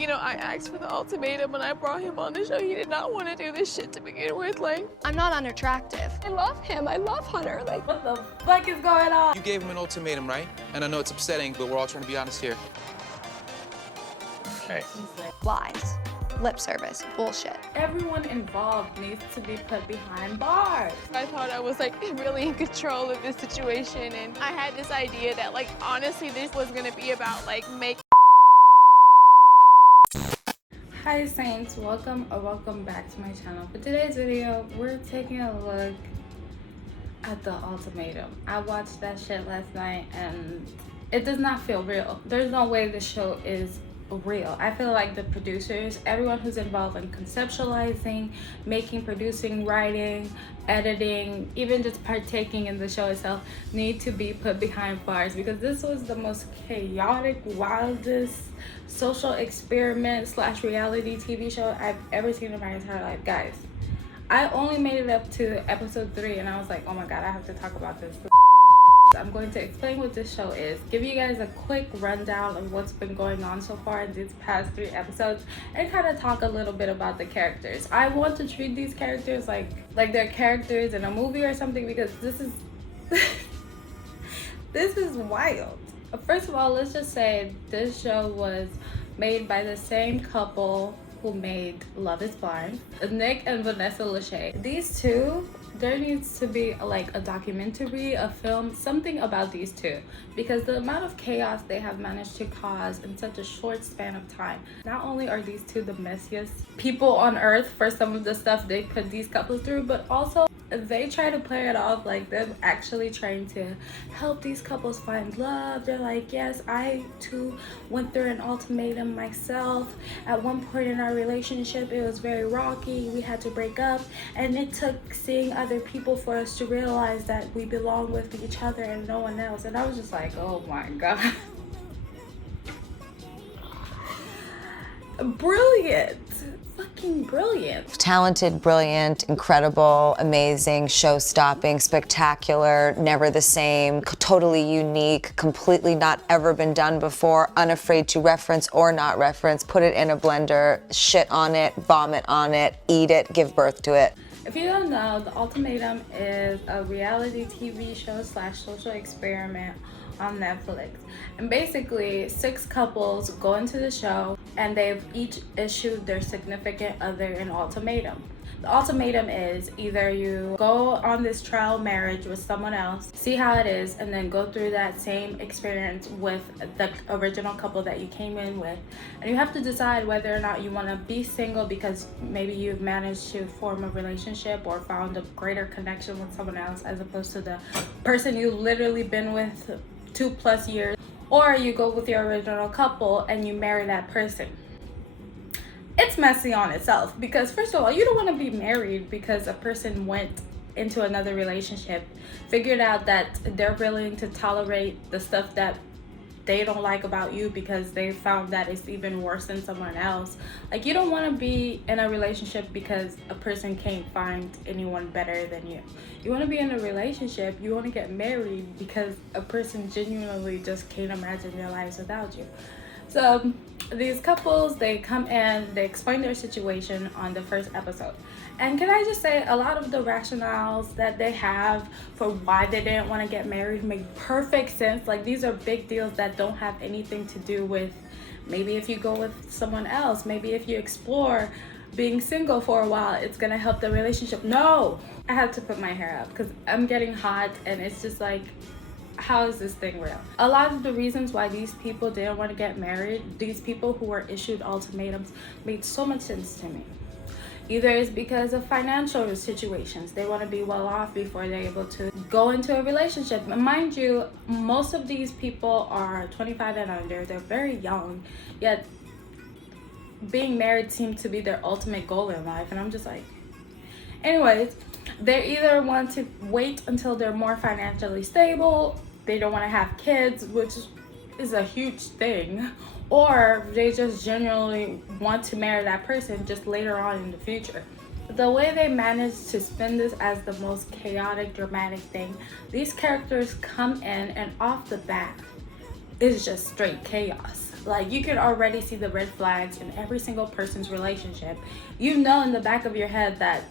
you know, I asked for the ultimatum and I brought him on the show. He did not want to do this shit to begin with. Like, I'm not unattractive. I love him. I love Hunter. Like, what the fuck is going on? You gave him an ultimatum, right? And I know it's upsetting, but we're all trying to be honest here. okay. Lies. Lip service. Bullshit. Everyone involved needs to be put behind bars. I thought I was like really in control of this situation, and I had this idea that like honestly this was gonna be about like making. Hi Saints, welcome back to my channel. For today's video, we're taking a look at the ultimatum. I watched that shit last night and it does not feel real. There's no way the show is real. I feel like the producers, everyone who's involved in conceptualizing, making, producing, writing, editing, even just partaking in the show itself, need to be put behind bars, because this was the most chaotic, wildest social experiment / reality TV show I've ever seen in my entire life. Guys, I only made it up to episode 3 and I was like, oh my god, I have to talk about this. I'm going to explain what this show is, give you guys a quick rundown of what's been going on so far in these past 3 episodes, and kind of talk a little bit about the characters. I want to treat these characters like they're characters in a movie or something, because this is this is wild. First of all, let's just say this show was made by the same couple who made Love is Blind, Nick and Vanessa Lachey. These two, there needs to be like a documentary, a film, something about these two, because the amount of chaos they have managed to cause in such a short span of time. Not only are these two the messiest people on earth for some of the stuff they put these couples through, but also they try to play it off like they're actually trying to help these couples find love. They're like, yes, I too went through an ultimatum myself. At one point in our relationship, it was very rocky. We had to break up, and it took seeing other people for us to realize that we belong with each other and no one else. And I was just like, oh my god. Brilliant. Fucking brilliant. Talented, brilliant, incredible, amazing, show-stopping, spectacular, never the same, totally unique, completely not ever been done before, unafraid to reference or not reference, put it in a blender, shit on it, vomit on it, eat it, give birth to it. If you don't know, The Ultimatum is a reality TV show / social experiment on Netflix. And basically 6 couples go into the show and they've each issued their significant other an ultimatum. The ultimatum is either you go on this trial marriage with someone else, see how it is, and then go through that same experience with the original couple that you came in with. And you have to decide whether or not you want to be single because maybe you've managed to form a relationship or found a greater connection with someone else, as opposed to the person you literally been with 2+ years, or you go with your original couple and you marry that person. It's messy on itself, because first of all, you don't want to be married because a person went into another relationship, figured out that they're willing to tolerate the stuff that they don't like about you because they found that it's even worse than someone else. Like, you don't want to be in a relationship because a person can't find anyone better than you. You want to be in a relationship, you want to get married because a person genuinely just can't imagine their lives without you. So these couples, they come in, they explain their situation on the first episode. And can I just say, a lot of the rationales that they have for why they didn't want to get married make perfect sense. Like, these are big deals that don't have anything to do with maybe if you go with someone else, maybe if you explore being single for a while, it's gonna help the relationship. No, I had to put my hair up because I'm getting hot, and it's just like, how is this thing real? A lot of the reasons why these people didn't want to get married, these people who were issued ultimatums, made so much sense to me. Either it's because of financial situations. They want to be well off before they're able to go into a relationship. And mind you, most of these people are 25 and under. They're very young, yet being married seemed to be their ultimate goal in life. And I'm just like, anyways, they either want to wait until they're more financially stable, they don't want to have kids, which is a huge thing, or they just genuinely want to marry that person just later on in the future. The way they managed to spin this as the most chaotic, dramatic thing, these characters come in and off the bat is just straight chaos. Like, you can already see the red flags in every single person's relationship. You know in the back of your head that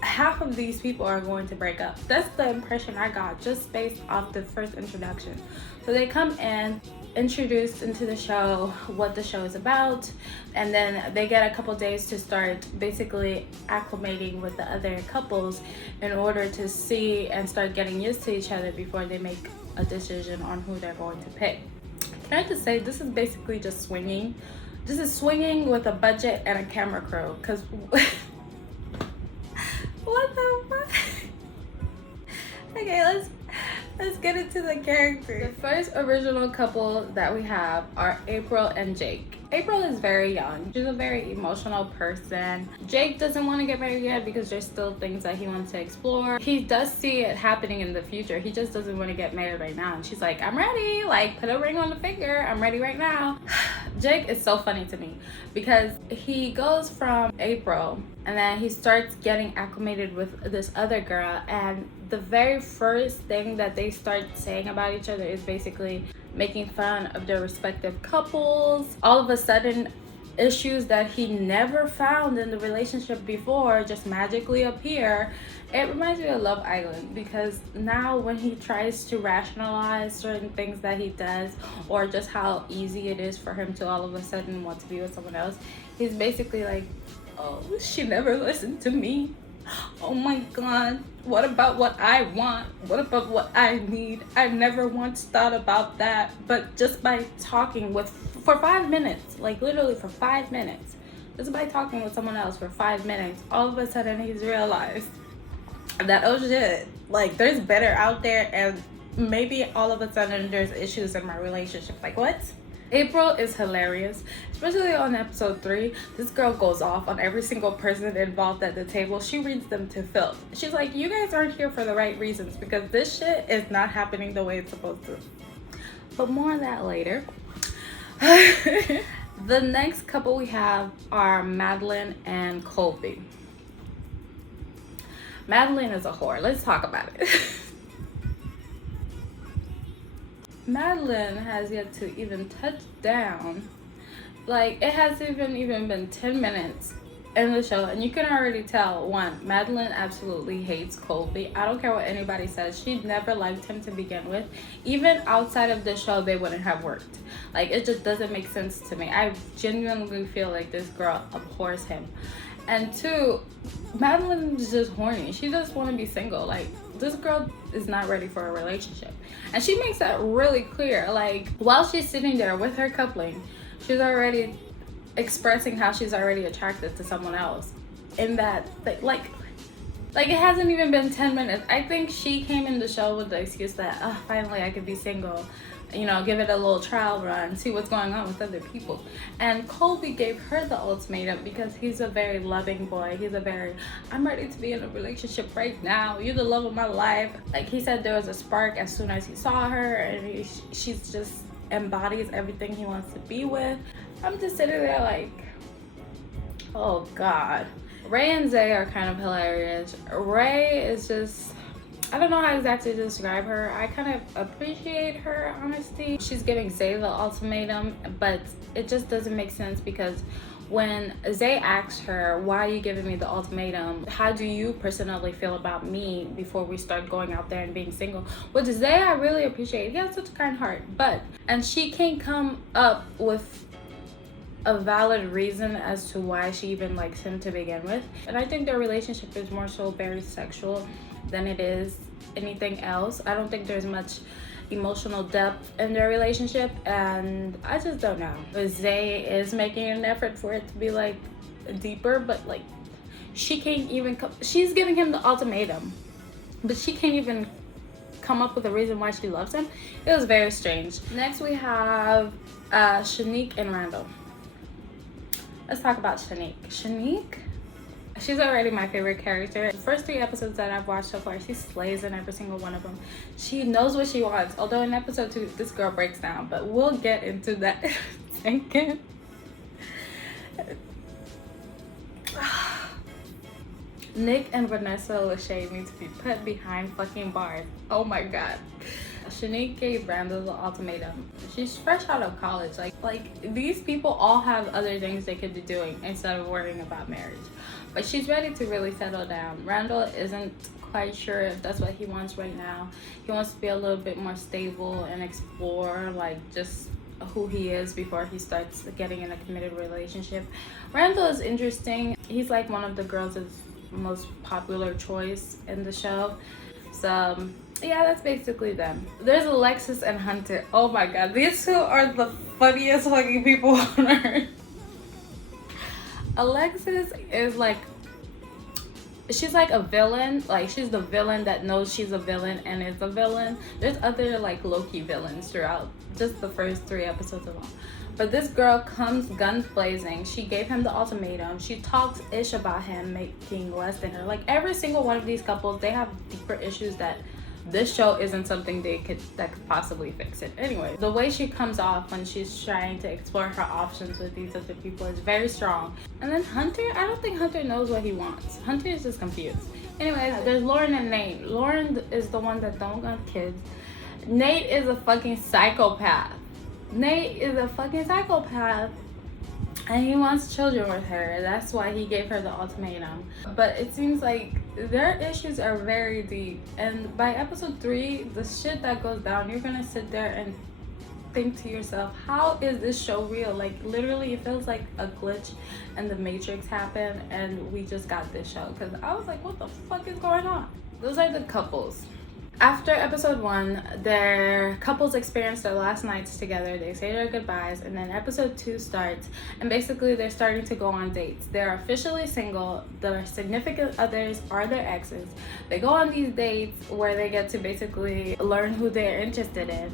half of these people are going to break up. That's the impression I got just based off the first introduction. So they come in, introduced into the show, what the show is about, and then they get a couple days to start basically acclimating with the other couples in order to see and start getting used to each other before they make a decision on who they're going to pick. Can I just say, this is basically just swinging. This is swinging with a budget and a camera crew, because what the fuck? Okay, let's get into the characters. The first original couple that we have are April and Jake. April is very young. She's a very emotional person. Jake doesn't want to get married yet because there's still things that he wants to explore. He does see it happening in the future. He just doesn't want to get married right now. And she's like, I'm ready. Like, put a ring on the finger. I'm ready right now. Jake is so funny to me because he goes from April and then he starts getting acclimated with this other girl, and the very first thing that they start saying about each other is basically making fun of their respective couples. All of a sudden, issues that he never found in the relationship before just magically appear. It reminds me of Love Island, because now when he tries to rationalize certain things that he does, or just how easy it is for him to all of a sudden want to be with someone else, he's basically like, oh, she never listened to me. Oh my god, what about what I want? What about what I need? I never once thought about that. But just by talking for 5 minutes, like literally for 5 minutes, just by talking with someone else for 5 minutes, all of a sudden he's realized that, oh shit, like there's better out there, and maybe all of a sudden there's issues in my relationship. Like, what? April is hilarious, especially on episode 3. This girl goes off on every single person involved at the table. She reads them to filth. She's like, you guys aren't here for the right reasons, because this shit is not happening the way it's supposed to. But more on that later. The next couple we have are Madeline and Colby. Madeline is a whore. Let's talk about it. Madeline has yet to even touch down. Like, it hasn't even been 10 minutes in the show, and you can already tell, one, Madeline absolutely hates Colby. I don't care what anybody says. She never liked him to begin with. Even outside of the show, they wouldn't have worked. Like, it just doesn't make sense to me. I genuinely feel like this girl abhors him. And two, Madeline is just horny. She just want to be single. Like, this girl is not ready for a relationship. And she makes that really clear. Like, while she's sitting there with her coupling, she's already expressing how she's already attracted to someone else. In that, like it hasn't even been 10 minutes. I think she came in the show with the excuse that, oh, finally I could be single. You know, give it a little trial run, see what's going on with other people. And Colby gave her the ultimatum because he's a very loving boy. He's a very, I'm ready to be in a relationship right now. You're the love of my life. Like, he said there was a spark as soon as he saw her, and she's just embodies everything he wants to be with. I'm just sitting there like, oh God. Ray and Zay are kind of hilarious. Ray is just, I don't know how exactly to describe her. I kind of appreciate her honesty. She's giving Zay the ultimatum, but it just doesn't make sense, because when Zay asks her, why are you giving me the ultimatum? How do you personally feel about me before we start going out there and being single? Which Zay, I really appreciate. He has such a kind heart. And she can't come up with a valid reason as to why she even likes him to begin with. And I think their relationship is more so very sexual than it is anything else. I don't think there's much emotional depth in their relationship, and I just don't know. Zay is making an effort for it to be like deeper, but like she can't even she's giving him the ultimatum, but she can't even come up with a reason why she loves him. It was very strange. Next we have Shanique and Randall. Let's talk about Shanique. Shanique, she's already my favorite character. The first 3 episodes that I've watched so far, she slays in every single one of them. She knows what she wants. Although in episode 2, this girl breaks down, but we'll get into that in a second. Nick and Vanessa Lachey need to be put behind fucking bars. Oh my God. Shanique gave Randall the ultimatum. She's fresh out of college. Like these people all have other things they could be doing instead of worrying about marriage. But she's ready to really settle down. Randall isn't quite sure if that's what he wants right now. He wants to be a little bit more stable and explore like just who he is before he starts getting in a committed relationship. Randall is interesting. He's like one of the girls' most popular choice in the show. So yeah, that's basically them. There's Alexis and Hunter. Oh my god, these two are the funniest fucking people on earth. Alexis is like, she's like a villain. Like she's the villain that knows she's a villain and is a villain. There's other like low-key villains throughout just the first 3 episodes alone. But this girl comes guns blazing. She gave him the ultimatum. She talks ish about him making less than her. Like every single one of these couples, they have deeper issues that this show isn't something that could possibly fix it. Anyway, the way she comes off when she's trying to explore her options with these other people is very strong. And then Hunter, I don't think Hunter knows what he wants. Hunter is just confused. Anyway, there's Lauren and Nate. Lauren is the one that don't got kids. Nate is a fucking psychopath. Nate is a fucking psychopath. And he wants children with her. That's why he gave her the ultimatum. But it seems like their issues are very deep. And by episode 3, the shit that goes down, you're gonna sit there and think to yourself, how is this show real? Like literally it feels like a glitch and the Matrix happened and we just got this show. Because I was like, what the fuck is going on? Those are the couples. After episode 1, their couples experience their last nights together. They say their goodbyes, and then episode 2 starts, and basically they're starting to go on dates. They're officially single. Their significant others are their exes. They go on these dates where they get to basically learn who they're interested in.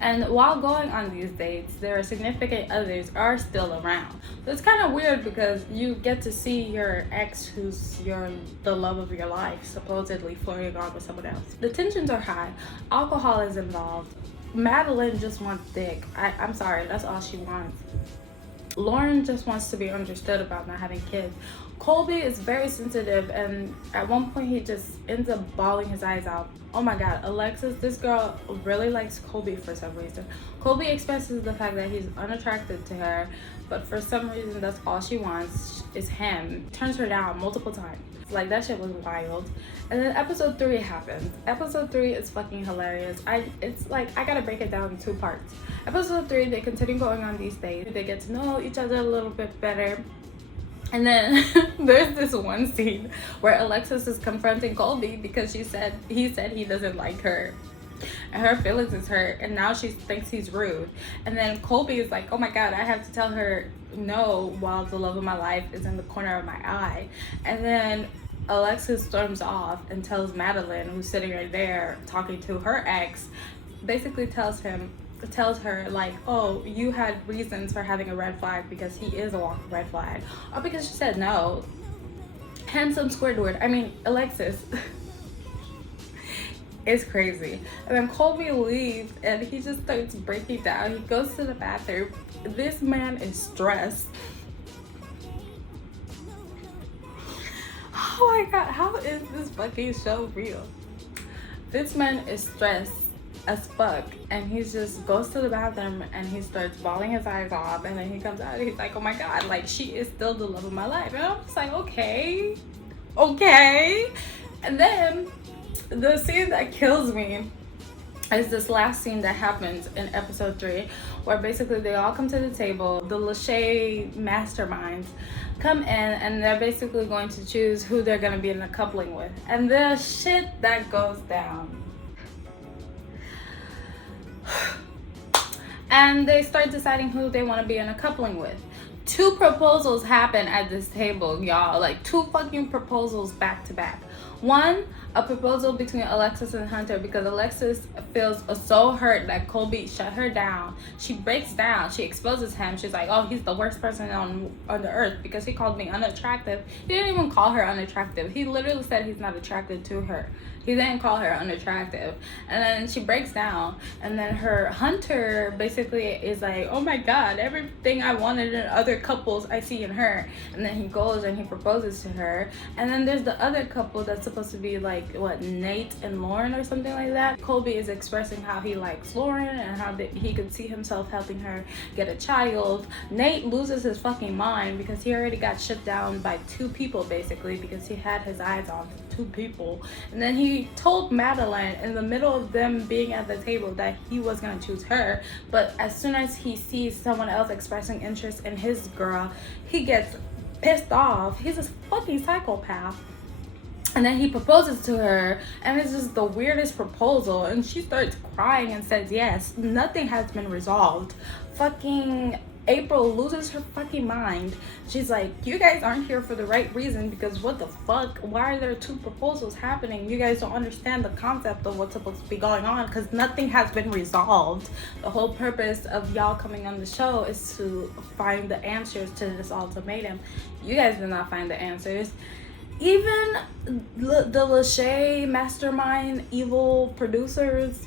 And while going on these dates, their significant others are still around. So it's kind of weird because you get to see your ex, who's the love of your life, supposedly flirting on with someone else. The tensions are high. Alcohol is involved. Madeline just wants dick. I'm sorry, that's all she wants. Lauren just wants to be understood about not having kids. Colby is very sensitive, and at one point he just ends up bawling his eyes out. Oh my god, Alexis, this girl really likes Colby for some reason. Colby expresses the fact that he's unattracted to her, but for some reason that's all she wants is him. Turns her down multiple times. Like that shit was wild. And then episode 3 happens. Episode 3 is fucking hilarious. It's like I gotta break it down in 2 parts. Episode 3, they continue going on these dates. They get to know each other a little bit better. And then there's this one scene where Alexis is confronting Colby because he said he doesn't like her. And her feelings is hurt, and now she thinks he's rude. And then Colby is like, oh my god, I have to tell her no while the love of my life is in the corner of my eye. And then Alexis storms off and tells Madeline, who's sitting right there talking to her ex, basically tells her like, oh, you had reasons for having a red flag because he is a walking red flag, or because she said no. Handsome Squidward, I mean Alexis. It's crazy. And then Colby leaves and he just starts breaking down. He goes to the bathroom. This man is stressed. Oh my god, how is this fucking show real? This man is stressed as fuck, and he just goes to the bathroom and he starts bawling his eyes off, and then he comes out and he's like, oh my god, like she is still the love of my life. And I'm just like, okay. And then the scene that kills me is this last scene that happens in episode 3, where basically they all come to the table. The Lachey masterminds come in and they're basically going to choose who they're going to be in a coupling with. And the shit that goes down. And they start deciding who they want to be in a coupling with. 2 proposals happen at this table, y'all. Like 2 fucking proposals back to back. One, a proposal between Alexis and Hunter, because Alexis feels so hurt that Colby shut her down. She breaks down. She exposes him. She's like, oh, he's the worst person on the earth because he called me unattractive. He didn't even call her unattractive. He literally said he's not attracted to her. He didn't call her unattractive. And then she breaks down, and then her Hunter basically is like, oh my god, everything I wanted in other couples I see in her. And then he goes and he proposes to her. And then there's the other couple that's supposed to be like like what, Nate and Lauren or something like that. Colby is expressing how he likes Lauren and how he could see himself helping her get a child. Nate loses his fucking mind because he already got shut down by 2 people basically, because he had his eyes on 2 people. And then he told Madeline in the middle of them being at the table that he was gonna choose her, but as soon as he sees someone else expressing interest in his girl, he gets pissed off. He's a fucking psychopath. And then he proposes to her, and it's just the weirdest proposal, and she starts crying and says yes. Nothing has been resolved. Fucking April loses her fucking mind. She's like, you guys aren't here for the right reason, because what the fuck, why are there 2 proposals happening? You guys don't understand the concept of what's supposed to be going on, because nothing has been resolved. The whole purpose of y'all coming on the show is to find the answers to this ultimatum. You guys did not find the answers. Even the Lachey mastermind evil producers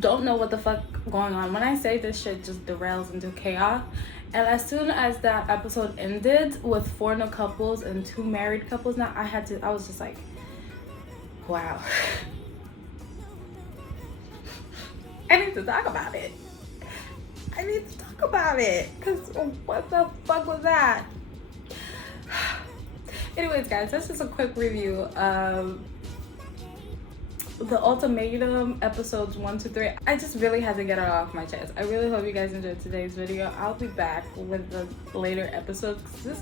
don't know what the fuck going on. When I say this shit just derails into chaos, and as soon as that episode ended with 4 new couples and 2 married couples, now I was just like, wow. I need to talk about it. Because what the fuck was that? Anyways, guys, that's just a quick review of the ultimatum episodes 1 to 3. I just really had to get it off my chest. I really hope you guys enjoyed today's video. I'll be back with the later episodes, because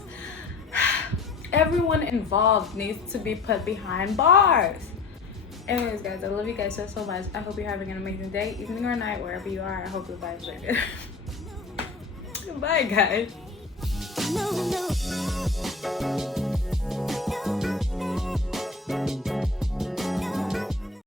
everyone involved needs to be put behind bars. Anyways, guys, I love you guys so much. I hope you're having an amazing day, evening, or night, wherever you are. I hope the vibes are good. Bye, guys. No.